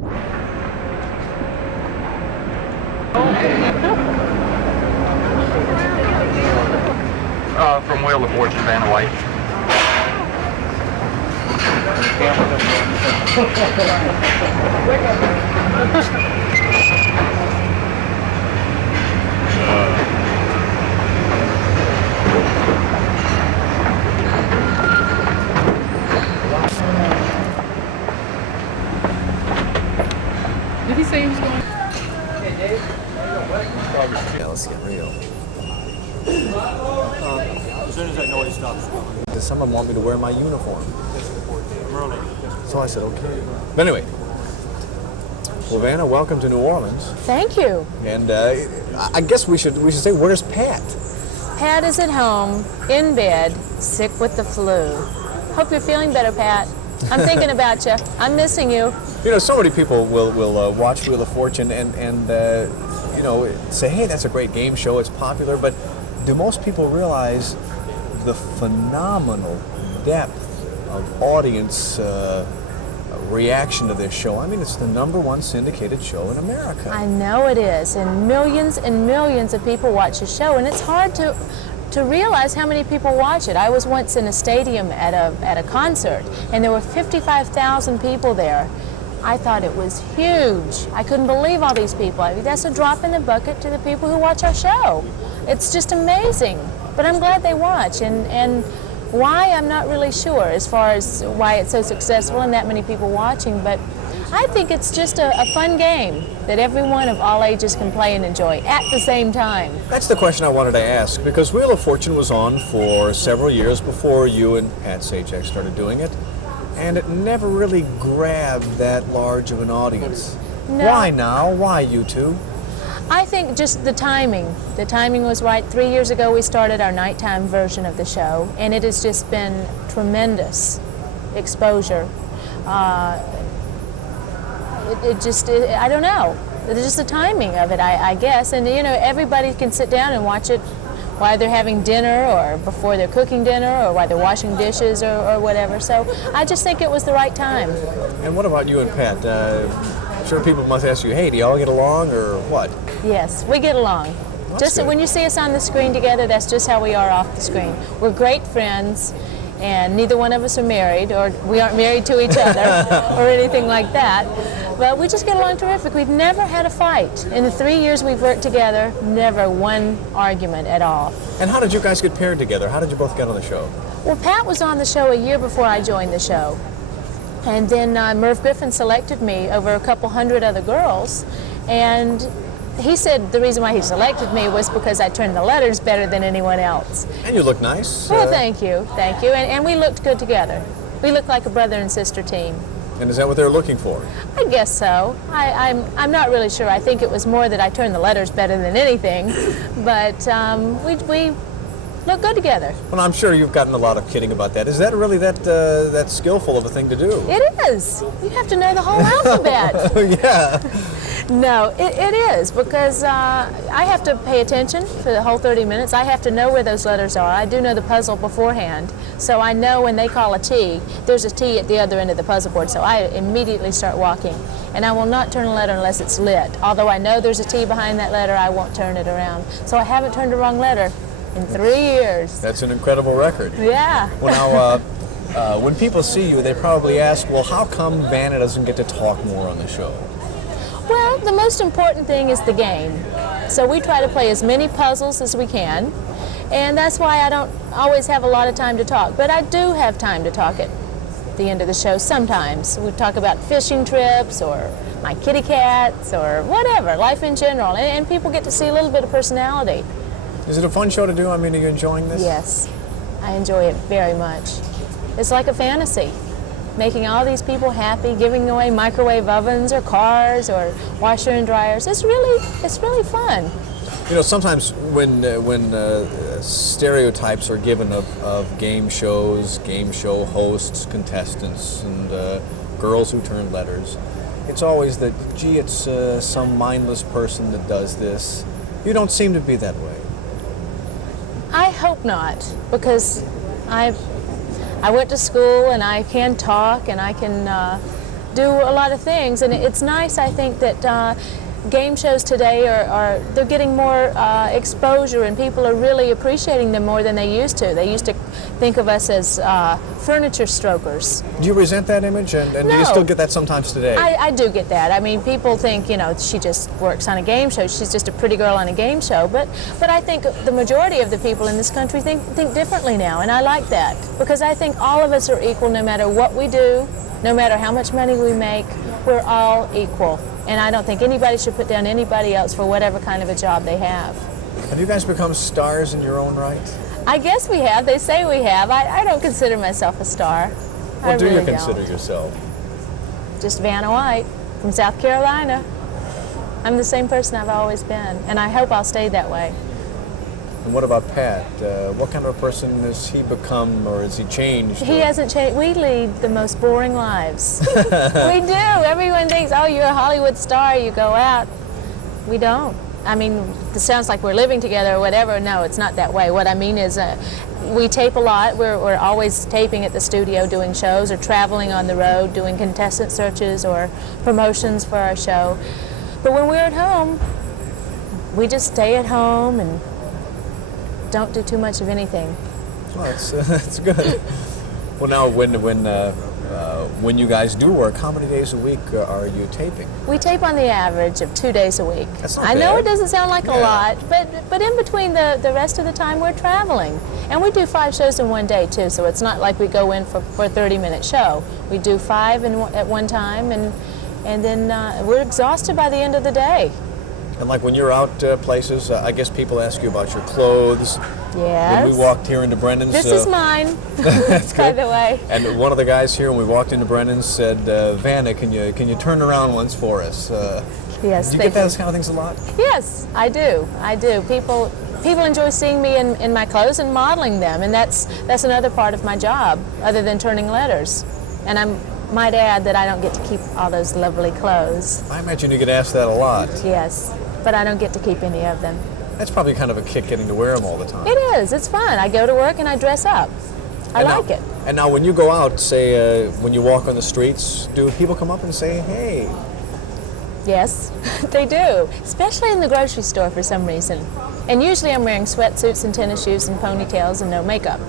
From Wheel of Fortune, Vanna White. Did he say he was going? Yeah, let's get real. As soon as I know he stops going. Does someone want me to wear my uniform? Early. So I said, okay. But anyway, well, Vanna, welcome to New Orleans. Thank you. And I guess we should say, where's Pat? Pat is at home, in bed, sick with the flu. Hope you're feeling better, Pat. I'm thinking about you. I'm missing you. You know, so many people will watch Wheel of Fortune and you know, say, hey, that's a great game show, it's popular, but do most people realize the phenomenal depth of audience reaction to this show? I mean, it's the #1 syndicated show in America. I know it is, and millions of people watch the show, and it's hard to realize how many people watch it. I was once in a stadium at a concert, and there were 55,000 people there. I thought it was huge. I couldn't believe all these people. I mean, that's a drop in the bucket to the people who watch our show. It's just amazing. But I'm glad they watch, and why, I'm not really sure as far as why it's so successful and that many people watching, but I think it's just a fun game that everyone of all ages can play and enjoy at the same time. That's the question I wanted to ask, because Wheel of Fortune was on for several years before you and Pat Sajak started doing it, and it never really grabbed that large of an audience. No. Why now? Why you two? I think just the timing. The timing was right. 3 years ago we started our nighttime version of the show, and it has just been tremendous exposure. I don't know. It's just the timing of it, I guess. And, you know, everybody can sit down and watch it while they're having dinner or before they're cooking dinner or while they're washing dishes or whatever. So I just think it was the right time. And what about you and Pat? I'm sure people must ask you, hey, do y'all get along or what? Yes, we get along. Just good. when you see us on the screen together, that's just how we are off the screen. We're great friends, and neither one of us are married, or we aren't married to each other or anything like that. But we just get along terrific. We've never had a fight. In the 3 years we've worked together, never one argument at all. And how did you guys get paired together? How did you both get on the show? Well, Pat was on the show a year before I joined the show. And then Merv Griffin selected me over a couple hundred other girls. And he said the reason why he selected me was because I turned the letters better than anyone else. And you look nice. Well, thank you. And we looked good together. We looked like a brother and sister team. And is that what they're looking for? I guess so. I'm not really sure. I think it was more that I turned the letters better than anything. But we look good together. Well, I'm sure you've gotten a lot of kidding about that. Is that really that skillful of a thing to do? It is. You have to know the whole alphabet. Yeah. No, it is, because I have to pay attention for the whole 30 minutes. I have to know where those letters are. I do know the puzzle beforehand, so I know when they call a T, there's a T at the other end of the puzzle board, so I immediately start walking. And I will not turn a letter unless it's lit. Although I know there's a T behind that letter, I won't turn it around. So I haven't turned the wrong letter in 3 years. That's an incredible record. Yeah. Well, now, when people see you, they probably ask, well, how come Vanna doesn't get to talk more on the show? Well, the most important thing is the game. So we try to play as many puzzles as we can, and that's why I don't always have a lot of time to talk. But I do have time to talk at the end of the show sometimes. We talk about fishing trips or my kitty cats or whatever, life in general, and people get to see a little bit of personality. Is it a fun show to do? I mean, are you enjoying this? Yes, I enjoy it very much. It's like a fantasy. Making all these people happy, giving away microwave ovens or cars or washer and dryers. It's really fun. You know, sometimes when stereotypes are given of game shows, game show hosts, contestants, and girls who turn letters, it's always that, gee, it's some mindless person that does this. You don't seem to be that way. I hope not, because I went to school and I can talk and I can do a lot of things, and it's nice, I think, that game shows today they're getting more exposure, and people are really appreciating them more than they used to. They used to think of us as furniture strokers. Do you resent that image, and do you No. still get that sometimes today? I do get that. I mean, people think, she just works on a game show. She's just a pretty girl on a game show. But I think the majority of the people in this country think differently now, and I like that, because I think all of us are equal no matter what we do, no matter how much money we make. We're all equal. And I don't think anybody should put down anybody else for whatever kind of a job they have. Have you guys become stars in your own right? I guess we have. They say we have. I don't consider myself a star. What do really you consider don't. yourself? Just Vanna White from South Carolina. I'm the same person I've always been, and I hope I'll stay that way. And what about Pat? What kind of a person has he become, or has he changed? He hasn't changed. We lead the most boring lives. We do. Everyone thinks, oh, you're a Hollywood star, you go out. We don't. I mean, it sounds like we're living together or whatever. No, it's not that way. What I mean is we tape a lot. We're always taping at the studio, doing shows, or traveling on the road, doing contestant searches or promotions for our show. But when we're at home, we just stay at home and don't do too much of anything. Well, that's good. Well, now when you guys do work, how many days a week are you taping? We tape on the average of 2 days a week. That's not I know bad. it doesn't sound like a Yeah. lot, but in between the rest of the time we're traveling. And we do 5 shows in one day too, so it's not like we go in for a 30-minute show. We do 5 at one time, and then we're exhausted by the end of the day. And like when you're out places, I guess people ask you about your clothes. Yes. When we walked here into Brennan's. This is mine, That's by good. the way. And one of the guys here, when we walked into Brennan's, said, "Vanna, can you turn around once for us?" Yes, Do you thank get those kind of things a lot? Yes, I do. I do. People enjoy seeing me in my clothes and modeling them, and that's another part of my job, other than turning letters. And I might add that I don't get to keep all those lovely clothes. I imagine you get asked that a lot. Yes, but I don't get to keep any of them. That's probably kind of a kick getting to wear them all the time. It is. It's fun. I go to work and I dress up. I like it. And now when you go out, say when you walk on the streets, do people come up and say, "Hey"? Yes, they do, especially in the grocery store for some reason. And usually I'm wearing sweatsuits and tennis shoes and ponytails and no makeup.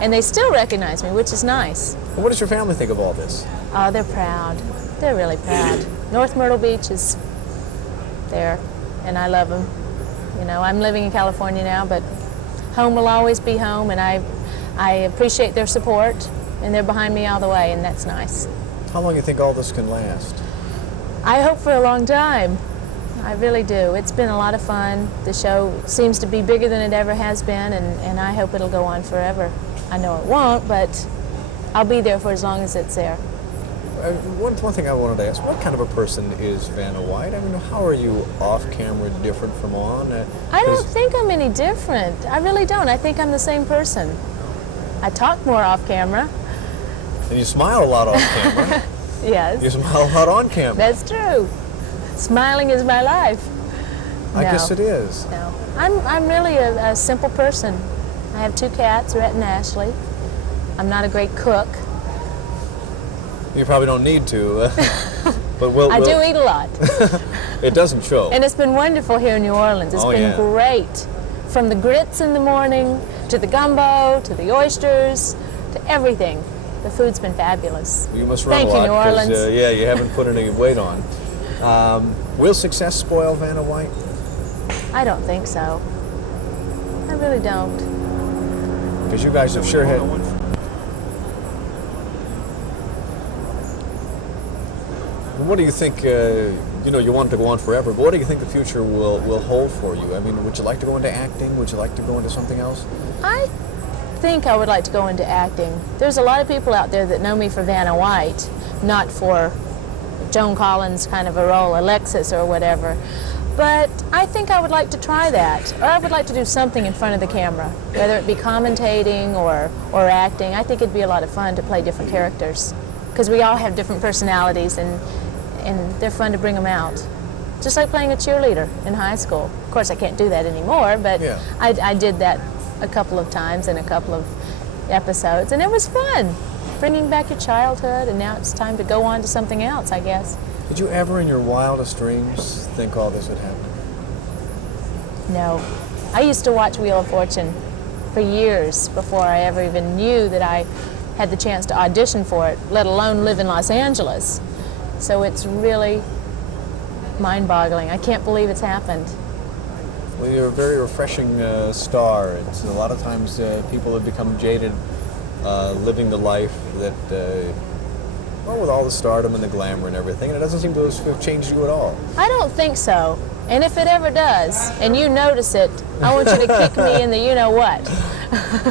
And they still recognize me, which is nice. What does your family think of all this? Oh, they're proud. They're really proud. North Myrtle Beach is there, and I love them. You know, I'm living in California now, but home will always be home, and I appreciate their support, and they're behind me all the way, and that's nice. How long do you think all this can last? I hope for a long time. I really do. It's been a lot of fun. The show seems to be bigger than it ever has been, and I hope it'll go on forever. I know it won't, but I'll be there for as long as it's there. One thing I wanted to ask, what kind of a person is Vanna White? I mean, how are you off camera different from on? I don't think I'm any different. I really don't. I think I'm the same person. I talk more off camera. And you smile a lot off camera. Yes. You smile a lot on camera. That's true. Smiling is my life. I No. guess it is. No. I'm really a simple person. I have 2 cats, Rhett and Ashley. I'm not a great cook. You probably don't need to, but I do eat a lot. It doesn't show. And it's been wonderful here in New Orleans. It's Oh, been yeah. great. From the grits in the morning, to the gumbo, to the oysters, to everything. The food's been fabulous. You must run Thank a you, lot New Orleans. yeah, you haven't put any weight on. Will success spoil Vanna White? I don't think so. I really don't. Because you guys have sure had. What do you think? You want it to go on forever, but what do you think the future will hold for you? I mean, would you like to go into acting? Would you like to go into something else? I think I would like to go into acting. There's a lot of people out there that know me for Vanna White, not for Joan Collins kind of a role, Alexis or whatever. But I think I would like to try that, or I would like to do something in front of the camera, whether it be commentating or acting. I think it'd be a lot of fun to play different characters, because we all have different personalities, and they're fun to bring them out. Just like playing a cheerleader in high school. Of course, I can't do that anymore, but Yeah. I did that a couple of times in a couple of episodes, and it was fun. bringing back your childhood, and now it's time to go on to something else, I guess. Did you ever in your wildest dreams think all this would happen? No. I used to watch Wheel of Fortune for years before I ever even knew that I had the chance to audition for it, let alone live in Los Angeles. So it's really mind-boggling. I can't believe it's happened. Well, you're a very refreshing star. It's a lot of times people have become jaded living the life that, well, with all the stardom and the glamour and everything, and it doesn't seem to have changed you at all. I don't think so. And if it ever does, and you notice it, I want you to kick me in the you-know-what.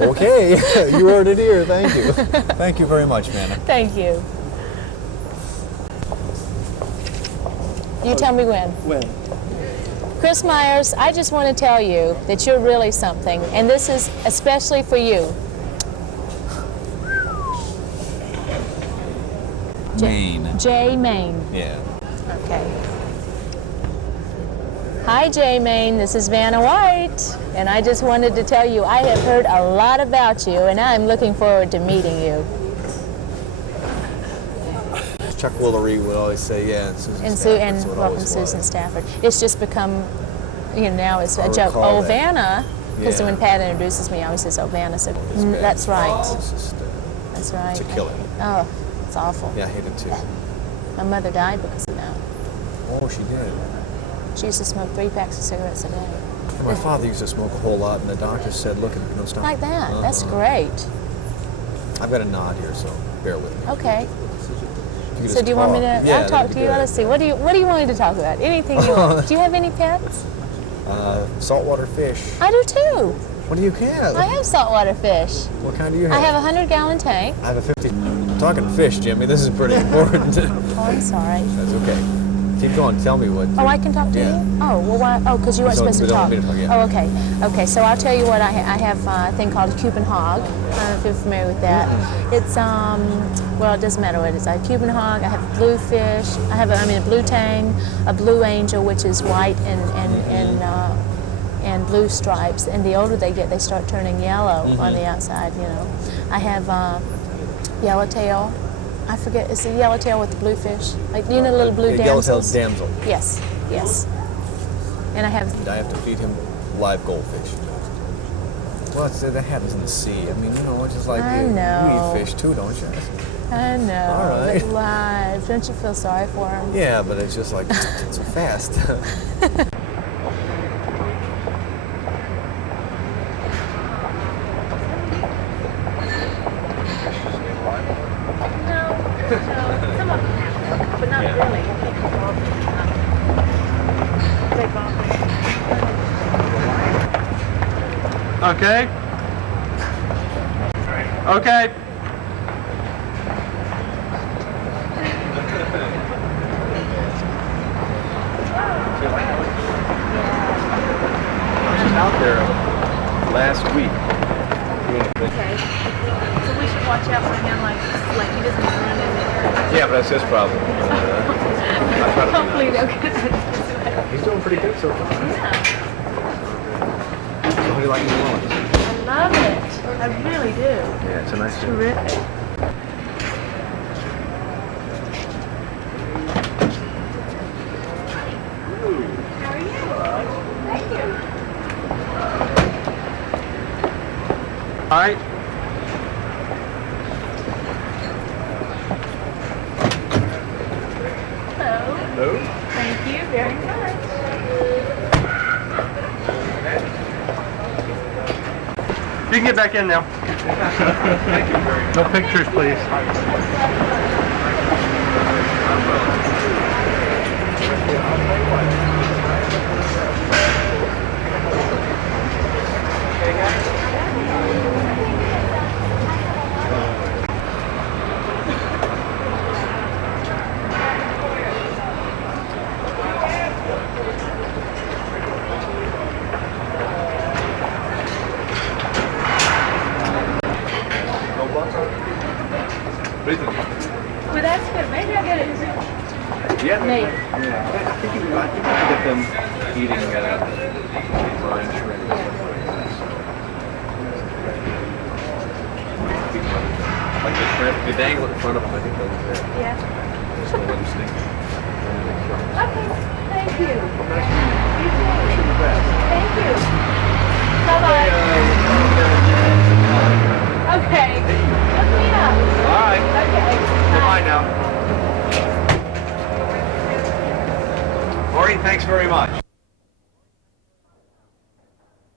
Okay, you heard it here. Thank you. Thank you very much, Vanna. Thank you. You tell me when. When? Chris Myers, I just want to tell you that you're really something, and this is especially for you. Maine. Jay Maine. Yeah. Okay. Hi, Jay Maine. This is Vanna White, and I just wanted to tell you I have heard a lot about you, and I'm looking forward to meeting you. Chuck Woolery would always say, yeah, and Susan And Stafford, and so it welcome always Susan was. Stafford. It's just become, you know, now it's a I joke. recall Oh, that. Vanna, because Yeah. when Pat introduces me, I always says, oh, Vanna. So It's bad. that's right. It's just, That's right. it's a killing. Oh, it's awful. Yeah, I hate it too. My mother died because of that. Oh, she did. She used to smoke 3 packs of cigarettes a day. My father used to smoke a whole lot, and the doctor said, look, stop. Like that. That's Uh-uh. great. I've got a nod here, so bear with me. Okay. If you could So just do you want me to? talk. Yeah, I'll talk that'd to be you. good. Let's see. What do you want me to talk about? Anything you want. Do you have any pets? Saltwater fish. I do too. What do you have? I have saltwater fish. What kind do you have? I have a 100-gallon tank. I have a 50. I'm talking fish, Jimmy. This is pretty important. Oh, I'm sorry. That's okay. Keep going. Tell me what. Oh, I can talk to Yeah. you? Oh, well, why? Oh, because you weren't Don't- supposed to don't talk. want me to talk, yeah. Oh, okay. Okay, so I'll tell you what I have a thing called a Cuban hog. I don't know if you're familiar with that. It's, well, it doesn't matter what it is. I have Cuban hog, I have bluefish, I have, a blue tang, a blue angel, which is white and blue stripes. And the older they get, they start turning yellow on the outside, you know. I have yellowtail. I forget, it's a yellowtail with the bluefish. Like, you know, the little blue damsels? Yellowtail damsel. Yes, yes. And I have, I have to feed him live goldfish. Well, that happens in the sea. I mean, you know, it's just like I you know. eat fish too, don't you? I know, All right. but live. Don't you feel sorry for him? Yeah, but it's just like it's so fast. Some of them, but not really. Okay. Okay. I was out there last week. Okay. So we should watch out for him, like he doesn't run in there. Yeah, but that's his problem. Hopefully they'll get it. He's doing pretty good so far. Yeah. So how do you like New Orleans? I love it. I really do. Yeah, it's a nice city. Terrific. All right. Hello. Hello? Thank you very much. You can get back in now. No pictures, please. Well, that's good. Maybe I'll get it. Yeah. Maybe. I think you can get them eating brine shrimp. Like the shrimp, if you dangle it in front of them, I think they'll be there. Yeah. Just don't let them stick. Okay. Thank you. Nice to meet you. Wish you the best. Thank you. Bye-bye. Okay. Look me up. All right. Okay. Goodbye now. Lori, thanks very much.